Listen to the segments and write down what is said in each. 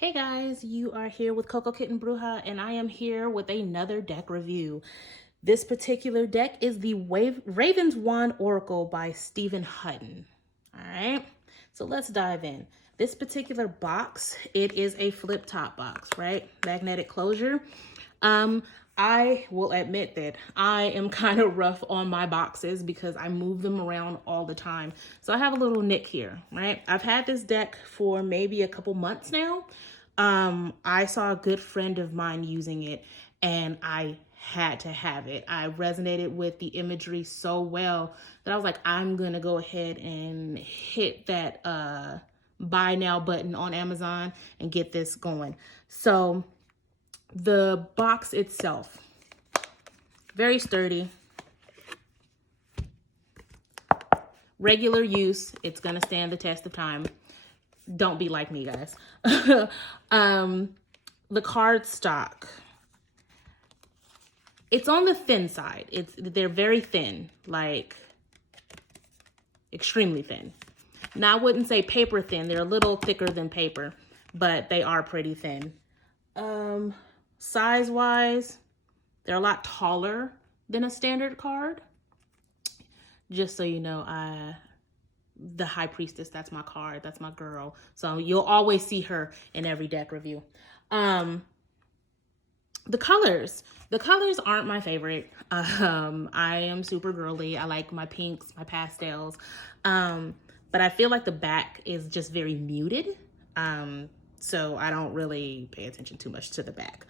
Hey guys, you are here with Coco Kitten Bruja, and I am here with another deck review. This particular deck is the Raven's Wand Oracle by Stephen Hutton. All right, so let's dive in. This particular box, it is a flip top box, right? Magnetic closure. I will admit that I am kind of rough on my boxes because I move them around all the time. So I have a little nick here, right? I've had this deck for maybe a couple months now. I saw a good friend of mine using it and I had to have it. I resonated with the imagery so well that I was like, I'm going to go ahead and hit that buy now button on Amazon and get this going. So the box itself, very sturdy. Regular use, it's gonna stand the test of time. Don't be like me, guys. The card stock, it's on the thin side. They're very thin, like extremely thin. Now, I wouldn't say paper thin. They're a little thicker than paper, but they are pretty thin. Size-wise, they're a lot taller than a standard card. Just so you know, the High Priestess, that's my card. That's my girl. So you'll always see her in every deck review. The colors aren't my favorite. I am super girly. I like my pinks, my pastels. But I feel like the back is just very muted. So I don't really pay attention too much to the back.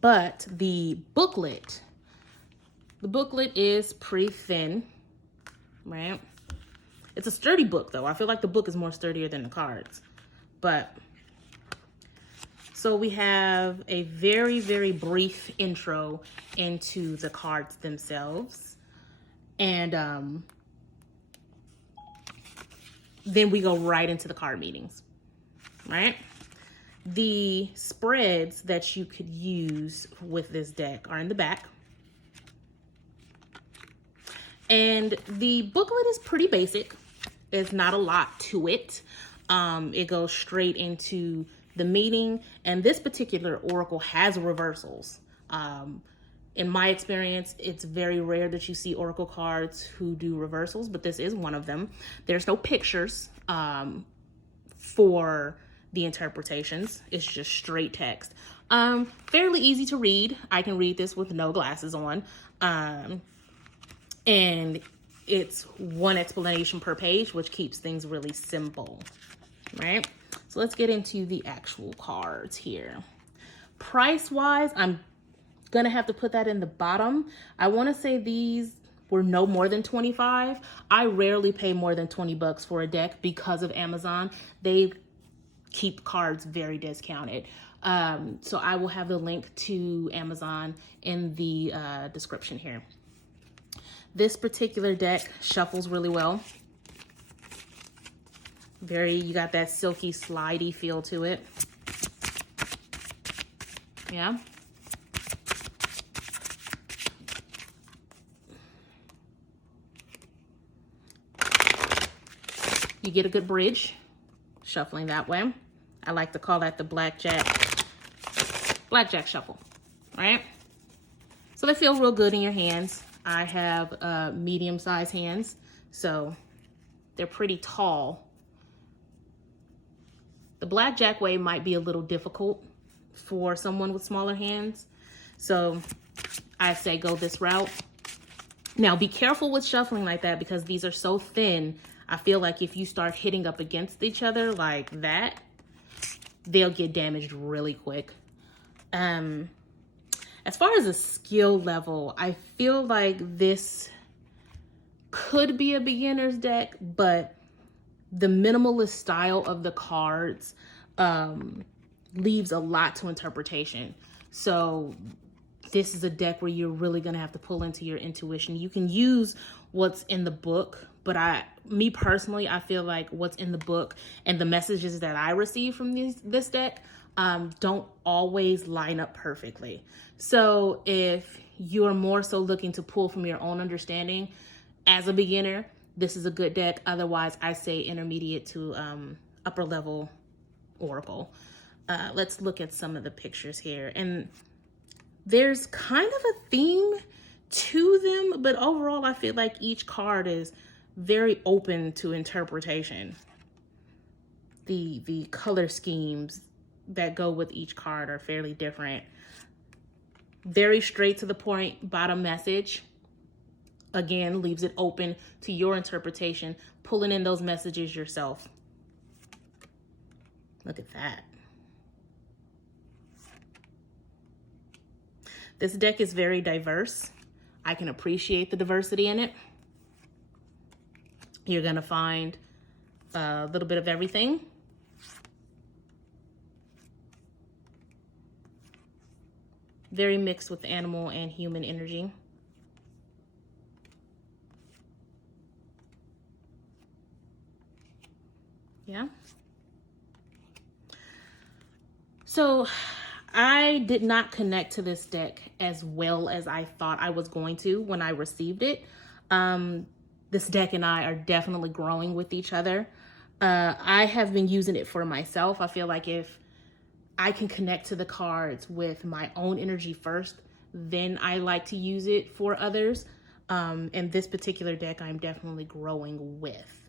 But the booklet is pretty thin, right? It's a sturdy book though. I feel like the book is more sturdier than the cards. But so we have a very, very brief intro into the cards themselves. And then we go right into the card meanings, right? The spreads that you could use with this deck are in the back. And the booklet is pretty basic. There's not a lot to it. It goes straight into the meaning. And this particular oracle has reversals. In my experience, it's very rare that you see oracle cards who do reversals, but this is one of them. There's no pictures for the interpretations. It's just straight text. Fairly easy to read. I can read this with no glasses on. And it's one explanation per page, which keeps things really simple, right? So let's get into the actual cards here. Price-wise, I'm gonna have to put that in the bottom. I wanna say these were no more than 25. I rarely pay more than 20 bucks for a deck because of Amazon. They keep cards very discounted. So I will have the link to Amazon in the description here. This particular deck shuffles really well. You got that silky, slidey feel to it. Yeah. You get a good bridge shuffling that way. I like to call that the blackjack shuffle, right? So they feel real good in your hands. I have medium-sized hands, so they're pretty tall. The blackjack way might be a little difficult for someone with smaller hands, so I say go this route. Now, be careful with shuffling like that because these are so thin. I feel like if you start hitting up against each other like that, they'll get damaged really quick. As far as a skill level, I feel like this could be a beginner's deck, but the minimalist style of the cards leaves a lot to interpretation. So this is a deck where you're really gonna have to pull into your intuition. You can use what's in the book, but me personally, I feel like what's in the book and the messages that I receive from this deck don't always line up perfectly. So if you're more so looking to pull from your own understanding as a beginner, this is a good deck. Otherwise, I say intermediate to upper level oracle. Let's look at some of the pictures here. And there's kind of a theme to them, but overall I feel like each card is very open to interpretation. The color schemes that go with each card are fairly different. Very straight to the point bottom message. Again, leaves it open to your interpretation, pulling in those messages yourself. Look at that. This deck is very diverse. I can appreciate the diversity in it. You're gonna find a little bit of everything. Very mixed with animal and human energy. Yeah. So I did not connect to this deck as well as I thought I was going to when I received it. This deck and I are definitely growing with each other. I have been using it for myself. I feel like if I can connect to the cards with my own energy first, then I like to use it for others. And this particular deck I'm definitely growing with.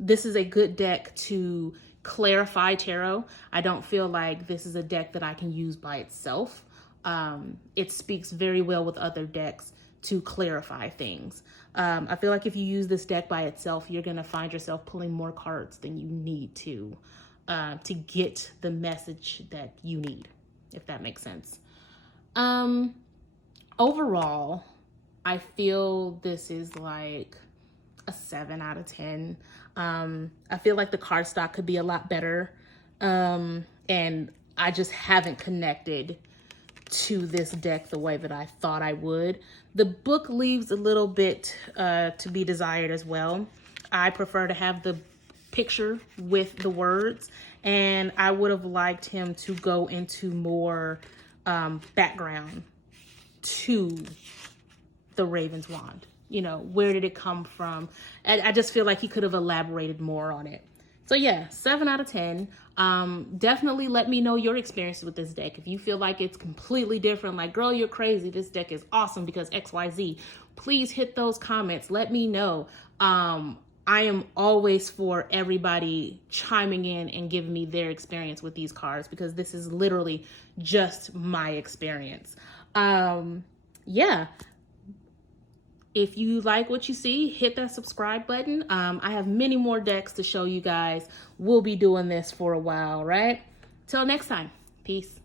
This is a good deck to clarify tarot. I don't feel like this is a deck that I can use by itself. It speaks very well with other decks to clarify things. I feel like if you use this deck by itself, you're gonna find yourself pulling more cards than you need to get the message that you need, if that makes sense. Overall, I feel this is like a 7 out of 10. I feel like the card stock could be a lot better. And I just haven't connected to this deck the way that I thought I would. The book leaves a little bit to be desired as well. I prefer to have the picture with the words, and I would have liked him to go into more background to the Raven's Wand. You know, where did it come from? I just feel like he could have elaborated more on it. So yeah, 7 out of 10. Definitely let me know your experiences with this deck. If you feel like it's completely different, like, girl, you're crazy, this deck is awesome because XYZ, please hit those comments. Let me know. I am always for everybody chiming in and giving me their experience with these cards, because this is literally just my experience. Yeah. If you like what you see, hit that subscribe button. I have many more decks to show you guys. We'll be doing this for a while, right? Till next time. Peace.